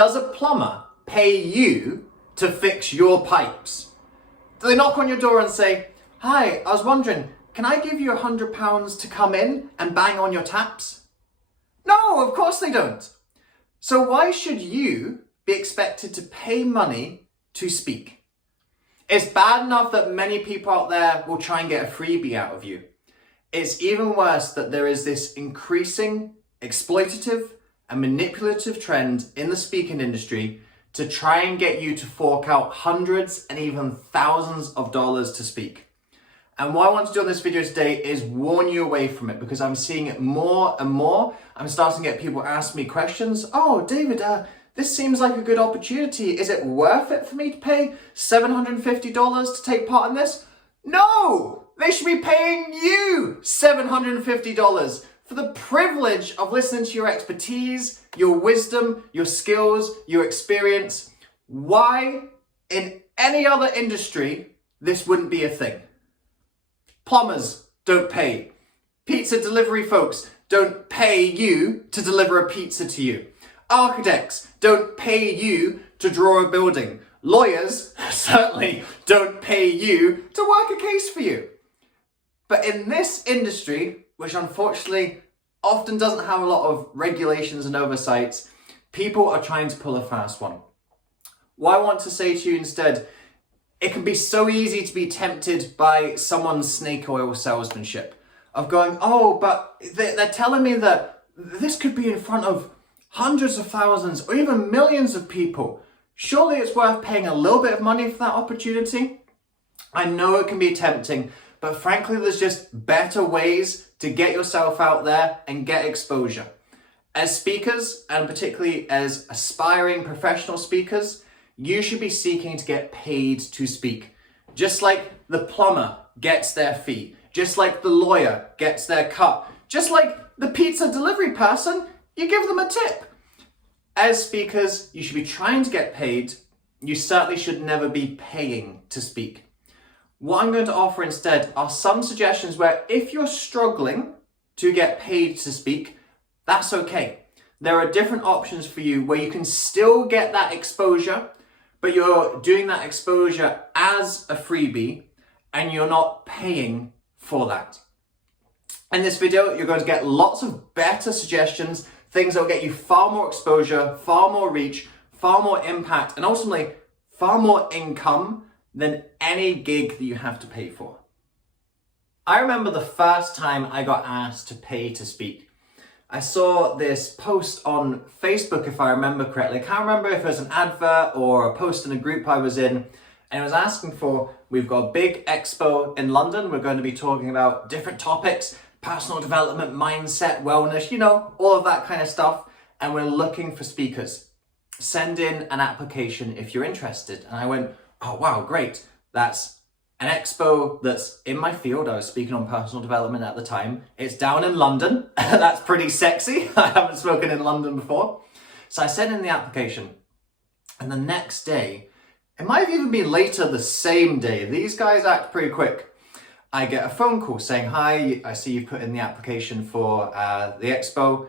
Does a plumber pay you to fix your pipes? Do they knock on your door and say, "Hi, I was wondering, can I give you £100 to come in and bang on your taps?" No, of course they don't. So why should you be expected to pay money to speak? It's bad enough that many people out there will try and get a freebie out of you. It's even worse that there is this increasing exploitative and manipulative trend in the speaking industry to try and get you to fork out hundreds and even thousands of dollars to speak. And what I want to do on this video today is warn you away from it, because I'm seeing it more and more. I'm starting to get people ask me questions. "Oh, David, this seems like a good opportunity. Is it worth it for me to pay $750 to take part in this?" No! They should be paying you $750 for the privilege of listening to your expertise, your wisdom, your skills, your experience. Why, in any other industry, this wouldn't be a thing? Plumbers don't pay. Pizza delivery folks don't pay you to deliver a pizza to you. Architects don't pay you to draw a building. Lawyers certainly don't pay you to work a case for you. But in this industry, which unfortunately often doesn't have a lot of regulations and oversights, people are trying to pull a fast one. What I want to say to you instead, it can be so easy to be tempted by someone's snake oil salesmanship of going, "Oh, but they're telling me that this could be in front of hundreds of thousands or even millions of people. Surely it's worth paying a little bit of money for that opportunity." I know it can be tempting, but frankly, there's just better ways to get yourself out there and get exposure. As speakers, and particularly as aspiring professional speakers, you should be seeking to get paid to speak. Just like the plumber gets their fee, just like the lawyer gets their cut, just like the pizza delivery person, you give them a tip. As speakers, you should be trying to get paid. You certainly should never be paying to speak. What I'm going to offer instead are some suggestions where if you're struggling to get paid to speak, that's okay. There are different options for you where you can still get that exposure, but you're doing that exposure as a freebie and you're not paying for that. In this video, you're going to get lots of better suggestions, things that will get you far more exposure, far more reach, far more impact, and ultimately far more income than any gig that you have to pay for. I remember the first time I got asked to pay to speak. I saw this post on Facebook, if I remember correctly. I can't remember if it was an advert or a post in a group I was in, and it was asking for, we've got a big expo in London. We're going to be talking about different topics, personal development, mindset, wellness, all of that kind of stuff. And we're looking for speakers. Send in an application if you're interested. And I went, "Oh, wow, great. That's an expo that's in my field." I was speaking on personal development at the time. It's down in London. That's pretty sexy. I haven't spoken in London before. So I sent in the application. And the next day, it might have even been later the same day. These guys act pretty quick. I get a phone call saying, "Hi, I see you put in the application for the expo.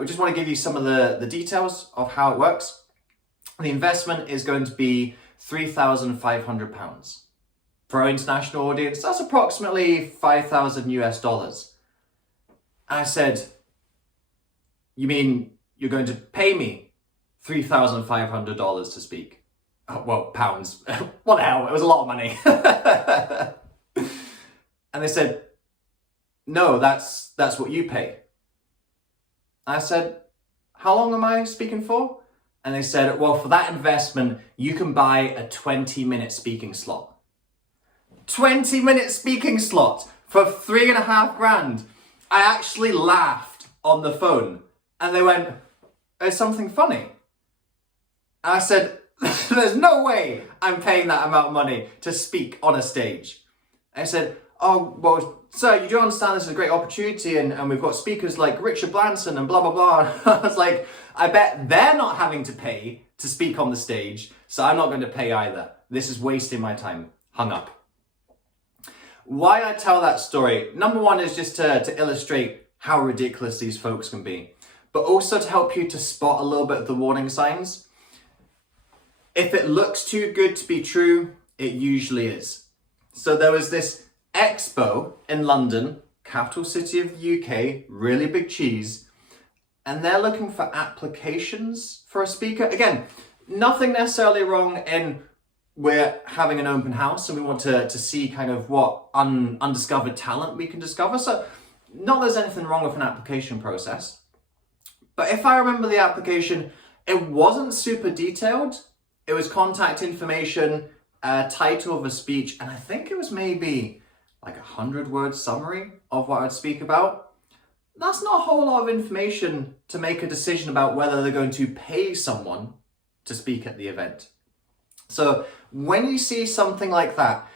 We just want to give you some of the details of how it works. The investment is going to be £3,500. For our international audience, that's approximately $5,000 US. And I said, "You mean you're going to pay me $3,500 to speak?" Oh, well, pounds. What the hell? It was a lot of money. And they said, "No, that's what you pay." I said, "How long am I speaking for?" And they said, "Well, for that investment, you can buy a 20-minute speaking slot." 20-minute speaking slot for $3,500. I actually laughed on the phone and they went, "Is something funny?" And I said, "There's no way I'm paying that amount of money to speak on a stage." I said, "Oh, well, sir, you do understand this is a great opportunity and we've got speakers like Richard Branson and blah, blah, blah." I was like, I bet they're not having to pay to speak on the stage, so I'm not going to pay either. This is wasting my time. Hung up. Why I tell that story, number one, is just to illustrate how ridiculous these folks can be. but also to help you to spot a little bit of the warning signs. If it looks too good to be true, it usually is. So there was this expo in London, capital city of the UK, really big cheese, and they're looking for applications for a speaker. Again, nothing necessarily wrong in we're having an open house and we want to see kind of what undiscovered talent we can discover. So not there's anything wrong with an application process. But if I remember the application, it wasn't super detailed. It was contact information, title of a speech, and I think it was maybe like 100-word summary of what I'd speak about. That's not a whole lot of information to make a decision about whether they're going to pay someone to speak at the event. So when you see something like that,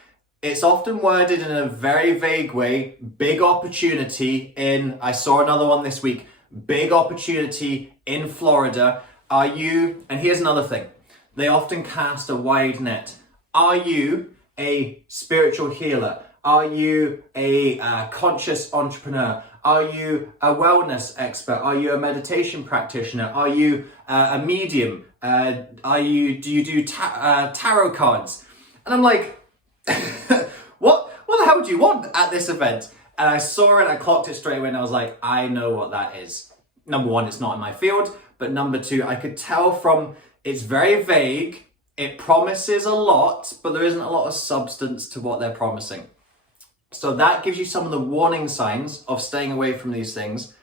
it's often worded in a very vague way. Big opportunity I saw another one this week, big opportunity in Florida. And here's another thing. They often cast a wide net. Are you a spiritual healer? Are you a conscious entrepreneur? Are you a wellness expert? Are you a meditation practitioner? Are you a medium? Do you do tarot cards? And I'm like, what the hell do you want at this event? And I saw it, I clocked it straight away, and I was like, I know what that is. Number one, it's not in my field, but number two, I could tell from it's very vague. It promises a lot, but there isn't a lot of substance to what they're promising. So that gives you some of the warning signs of staying away from these things.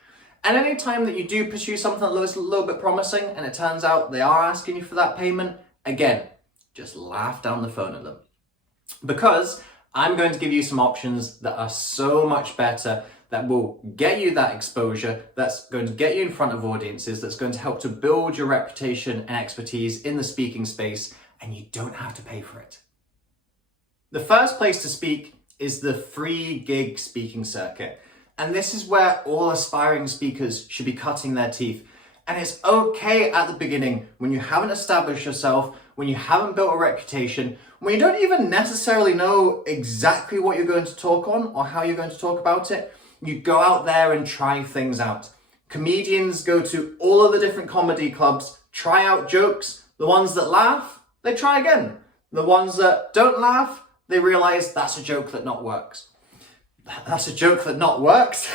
And any time that you do pursue something that looks a little bit promising and it turns out they are asking you for that payment, again, just laugh down the phone at them. Because I'm going to give you some options that are so much better, that will get you that exposure, that's going to get you in front of audiences, that's going to help to build your reputation and expertise in the speaking space, and you don't have to pay for it. The first place to speak is the free gig speaking circuit. And this is where all aspiring speakers should be cutting their teeth. And it's okay at the beginning when you haven't established yourself, when you haven't built a reputation, when you don't even necessarily know exactly what you're going to talk on or how you're going to talk about it. You go out there and try things out. Comedians go to all of the different comedy clubs, try out jokes. The ones that laugh, they try again. The ones that don't laugh, they realize that's a joke that not works. That's a joke that not works?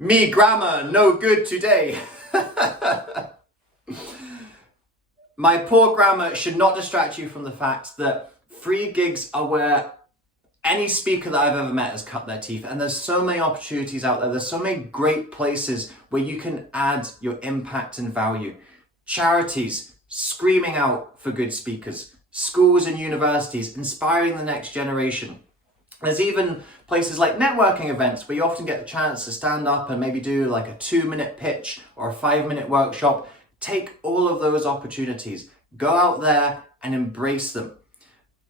Me grammar, no good today. My poor grammar should not distract you from the fact that free gigs are where any speaker that I've ever met has cut their teeth. And there's so many opportunities out there. There's so many great places where you can add your impact and value. Charities screaming out for good speakers. Schools and universities inspiring the next generation. There's even places like networking events where you often get the chance to stand up and maybe do like a 2-minute pitch or a 5-minute workshop. Take all of those opportunities. Go out there and embrace them.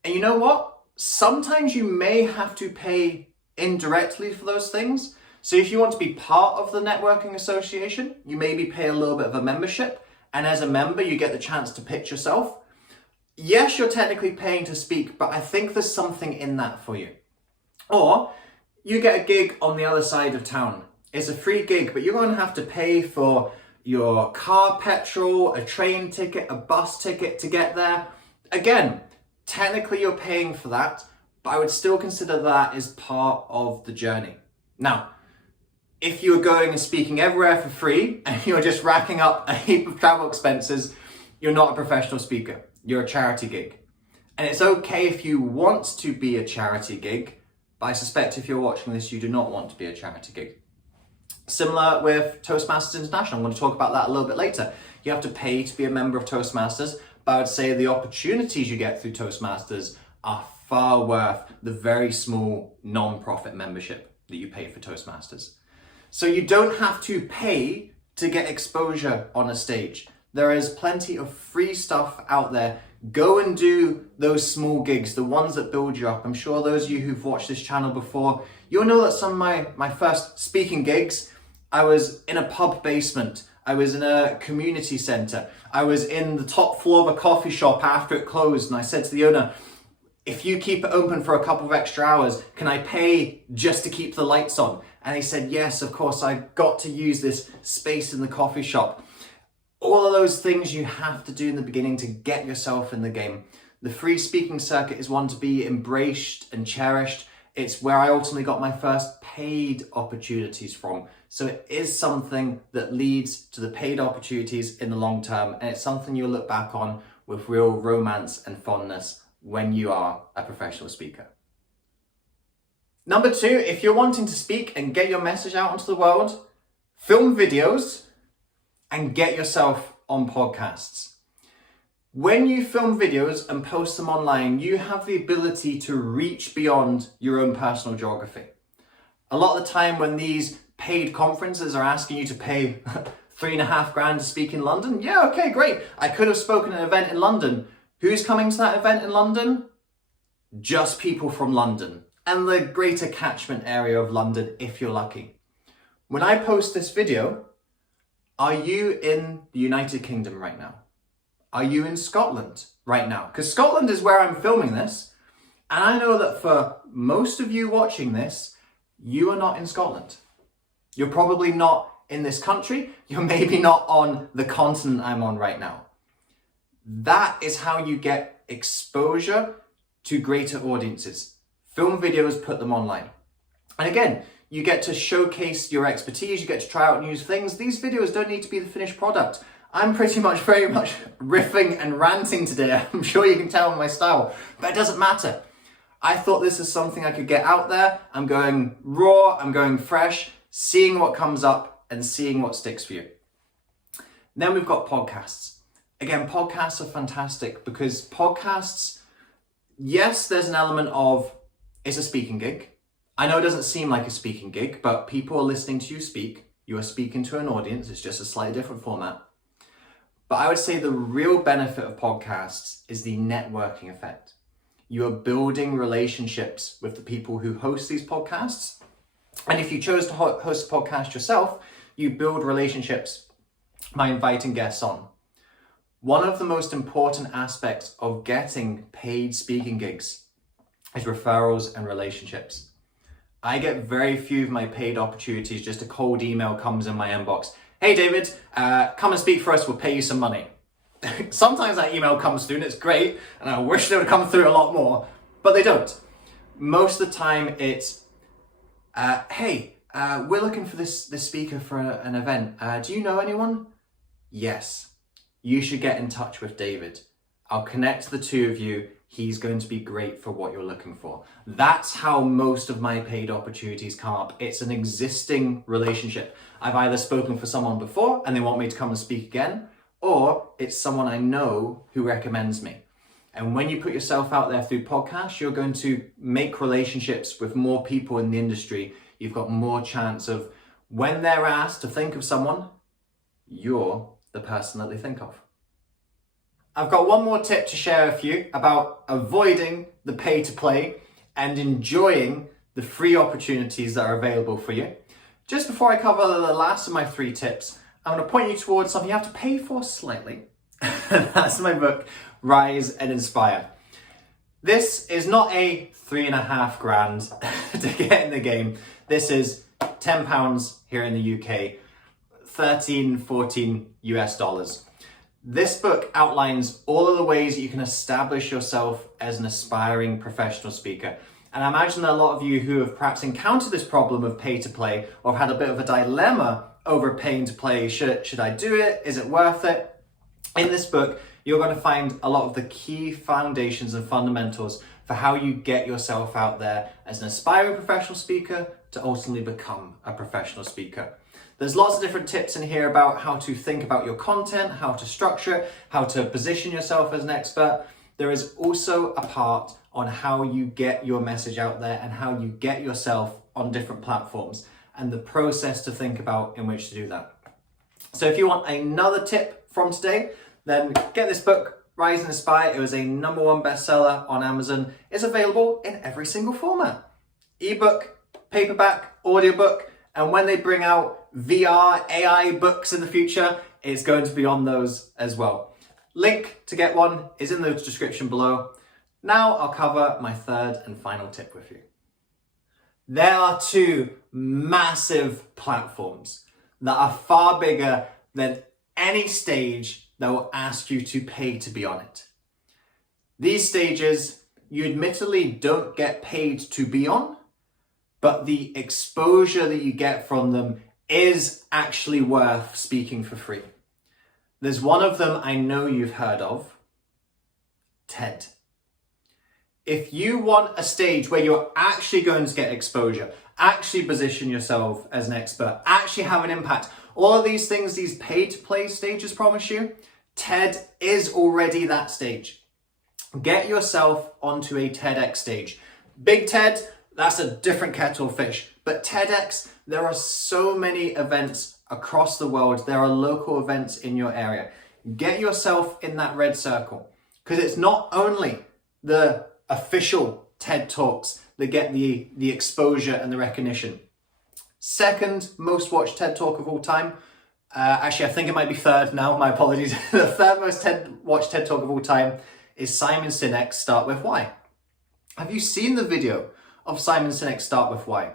And you know what? Sometimes you may have to pay indirectly for those things. So if you want to be part of the networking association, you maybe pay a little bit of a membership. And as a member, you get the chance to pitch yourself. Yes, you're technically paying to speak, but I think there's something in that for you. Or you get a gig on the other side of town. It's a free gig, but you're going to have to pay for your car petrol, a train ticket, a bus ticket to get there. Again, technically you're paying for that, but I would still consider that as part of the journey. Now, if you were going and speaking everywhere for free and you're just racking up a heap of travel expenses, you're not a professional speaker. You're a charity gig. And it's okay if you want to be a charity gig, but I suspect if you're watching this, you do not want to be a charity gig. Similar with Toastmasters International. I'm going to talk about that a little bit later. You have to pay to be a member of Toastmasters, but I would say the opportunities you get through Toastmasters are far worth the very small non-profit membership that you pay for Toastmasters. So you don't have to pay to get exposure on a stage. There is plenty of free stuff out there. Go and do those small gigs, the ones that build you up. I'm sure those of you who've watched this channel before, you'll know that some of my first speaking gigs, I was in a pub basement. I was in a community center. I was in the top floor of a coffee shop after it closed. And I said to the owner, if you keep it open for a couple of extra hours, can I pay just to keep the lights on? And they said, yes, of course, I got to use this space in the coffee shop. All of those things you have to do in the beginning to get yourself in the game. The free speaking circuit is one to be embraced and cherished. It's where I ultimately got my first paid opportunities from. So it is something that leads to the paid opportunities in the long term. And it's something you'll look back on with real romance and fondness when you are a professional speaker. Number 2, if you're wanting to speak and get your message out into the world, film videos and get yourself on podcasts. When you film videos and post them online, you have the ability to reach beyond your own personal geography. A lot of the time when these paid conferences are asking you to pay $3,500 to speak in London, yeah, okay, great. I could have spoken at an event in London. Who's coming to that event in London? Just people from London and the greater catchment area of London if you're lucky. When I post this video, are you in the United Kingdom right now? Are you in Scotland right now? Because Scotland is where I'm filming this. And I know that for most of you watching this, you are not in Scotland. You're probably not in this country. You're maybe not on the continent I'm on right now. That is how you get exposure to greater audiences. Film videos, put them online. And again, you get to showcase your expertise. You get to try out new things. These videos don't need to be the finished product. I'm very much riffing and ranting today. I'm sure you can tell in my style, but it doesn't matter. I thought this is something I could get out there. I'm going raw, I'm going fresh, seeing what comes up and seeing what sticks for you. Then we've got podcasts. Again, podcasts are fantastic because podcasts, yes, there's an element of it's a speaking gig. I know it doesn't seem like a speaking gig, but people are listening to you speak. You are speaking to an audience. It's just a slightly different format. But I would say the real benefit of podcasts is the networking effect. You are building relationships with the people who host these podcasts. And if you chose to host a podcast yourself, you build relationships by inviting guests on. One of the most important aspects of getting paid speaking gigs is referrals and relationships. I get very few of my paid opportunities, just a cold email comes in my inbox. Hey David, come and speak for us, we'll pay you some money. Sometimes that email comes through and it's great, and I wish they would come through a lot more, but they don't. Most of the time it's, hey, we're looking for this speaker for an event. Do you know anyone? Yes, you should get in touch with David. I'll connect the two of you. He's going to be great for what you're looking for. That's how most of my paid opportunities come up. It's an existing relationship. I've either spoken for someone before and they want me to come and speak again, or it's someone I know who recommends me. And when you put yourself out there through podcasts, you're going to make relationships with more people in the industry. You've got more chance of when they're asked to think of someone, you're the person that they think of. I've got one more tip to share with you about avoiding the pay to play and enjoying the free opportunities that are available for you. Just before I cover the last of my 3 tips, I'm going to point you towards something you have to pay for slightly. That's my book, Rise and Inspire. This is not a $3,500 to get in the game. This is £10 here in the UK, 14 US dollars. This book outlines all of the ways that you can establish yourself as an aspiring professional speaker. And I imagine that a lot of you who have perhaps encountered this problem of pay to play or have had a bit of a dilemma over paying to play, should I do it? Is it worth it? In this book, you're going to find a lot of the key foundations and fundamentals for how you get yourself out there as an aspiring professional speaker to ultimately become a professional speaker. There's lots of different tips in here about how to think about your content, how to structure it, how to position yourself as an expert. There is also a part on how you get your message out there and how you get yourself on different platforms and the process to think about in which to do that. So if you want another tip from today, then get this book, Rise and Inspire. It was a #1 bestseller on Amazon. It's available in every single format. Ebook, paperback, audiobook, and when they bring out VR, AI books in the future, it's going to be on those as well. Link to get one is in the description below. Now I'll cover my 3rd and final tip with you. There are two massive platforms that are far bigger than any stage that will ask you to pay to be on it. These stages, you admittedly don't get paid to be on, but the exposure that you get from them is actually worth speaking for free. There's one of them I know you've heard of, TED. If you want a stage where you're actually going to get exposure, actually position yourself as an expert, actually have an impact, all of these things these pay-to-play stages promise you, TED is already that stage. Get yourself onto a TEDx stage. Big TED, that's a different kettle of fish. But TEDx, there are so many events across the world. There are local events in your area. Get yourself in that red circle, because it's not only the official TED Talks that get the exposure and the recognition. Second most watched TED Talk of all time. Actually, I think it might be third now. My apologies. The third most watched TED Talk of all time is Simon Sinek's Start With Why. Have you seen the video of Simon Sinek's Start With Why?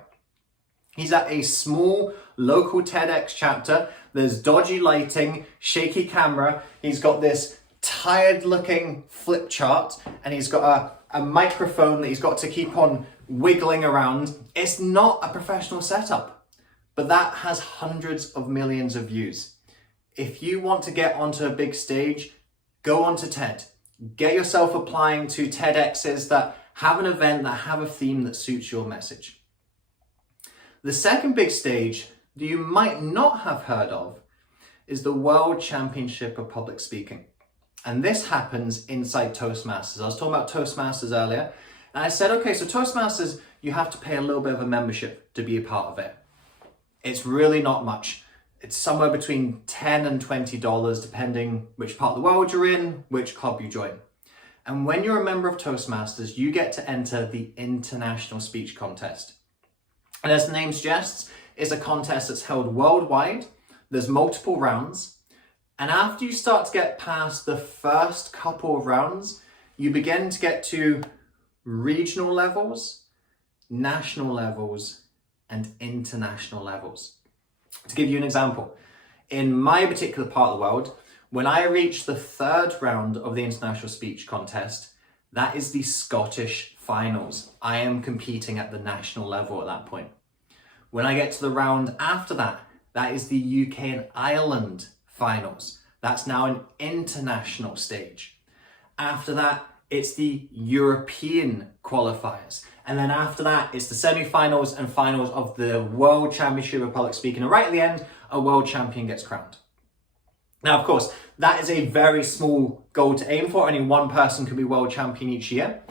He's at a small local TEDx chapter. There's dodgy lighting, shaky camera. He's got this tired looking flip chart, and he's got a microphone that he's got to keep on wiggling around. It's not a professional setup, but that has hundreds of millions of views. If you want to get onto a big stage, go onto TED. Get yourself applying to TEDx's that have an event, that have a theme that suits your message. The second big stage that you might not have heard of is the World Championship of Public Speaking. And this happens inside Toastmasters. I was talking about Toastmasters earlier, and I said, okay, so Toastmasters, you have to pay a little bit of a membership to be a part of it. It's really not much. It's somewhere between $10 and $20, depending which part of the world you're in, which club you join. And when you're a member of Toastmasters, you get to enter the International Speech Contest. And as the name suggests, it's a contest that's held worldwide. There's multiple rounds. And after you start to get past the first couple of rounds, you begin to get to regional levels, national levels, and international levels. To give you an example, in my particular part of the world, when I reach the third round of the International Speech Contest, that is the Scottish finals. I am competing at the national level at that point. When I get to the round after that, that is the UK and Ireland finals. That's now an international stage. After that, it's the European qualifiers. And then after that, it's the semi-finals and finals of the World Championship of Public Speaking. And right at the end, a world champion gets crowned. Now, of course, that is a very small goal to aim for. Only one person can be world champion each year.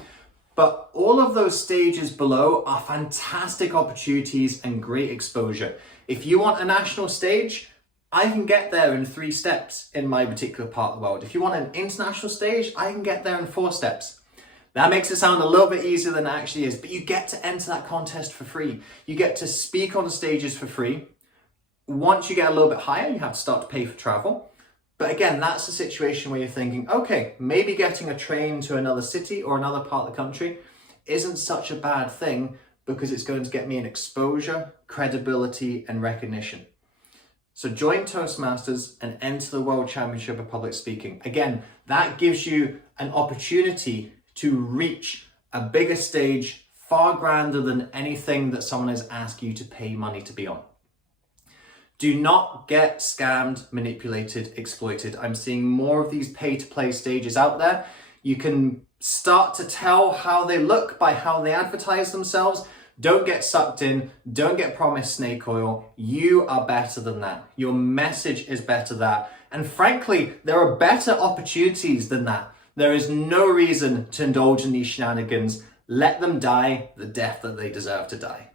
But all of those stages below are fantastic opportunities and great exposure. If you want a national stage, I can get there in 3 steps in my particular part of the world. If you want an international stage, I can get there in 4 steps. That makes it sound a little bit easier than it actually is, but you get to enter that contest for free. You get to speak on the stages for free. Once you get a little bit higher, you have to start to pay for travel. But again, that's a situation where you're thinking, okay, maybe getting a train to another city or another part of the country isn't such a bad thing because it's going to get me an exposure, credibility, and recognition. So join Toastmasters and enter the World Championship of Public Speaking. Again, that gives you an opportunity to reach a bigger stage, far grander than anything that someone is asking you to pay money to be on. Do not get scammed, manipulated, exploited. I'm seeing more of these pay-to-play stages out there. You can start to tell how they look by how they advertise themselves. Don't get sucked in. Don't get promised snake oil. You are better than that. Your message is better than that. And frankly, there are better opportunities than that. There is no reason to indulge in these shenanigans. Let them die the death that they deserve to die.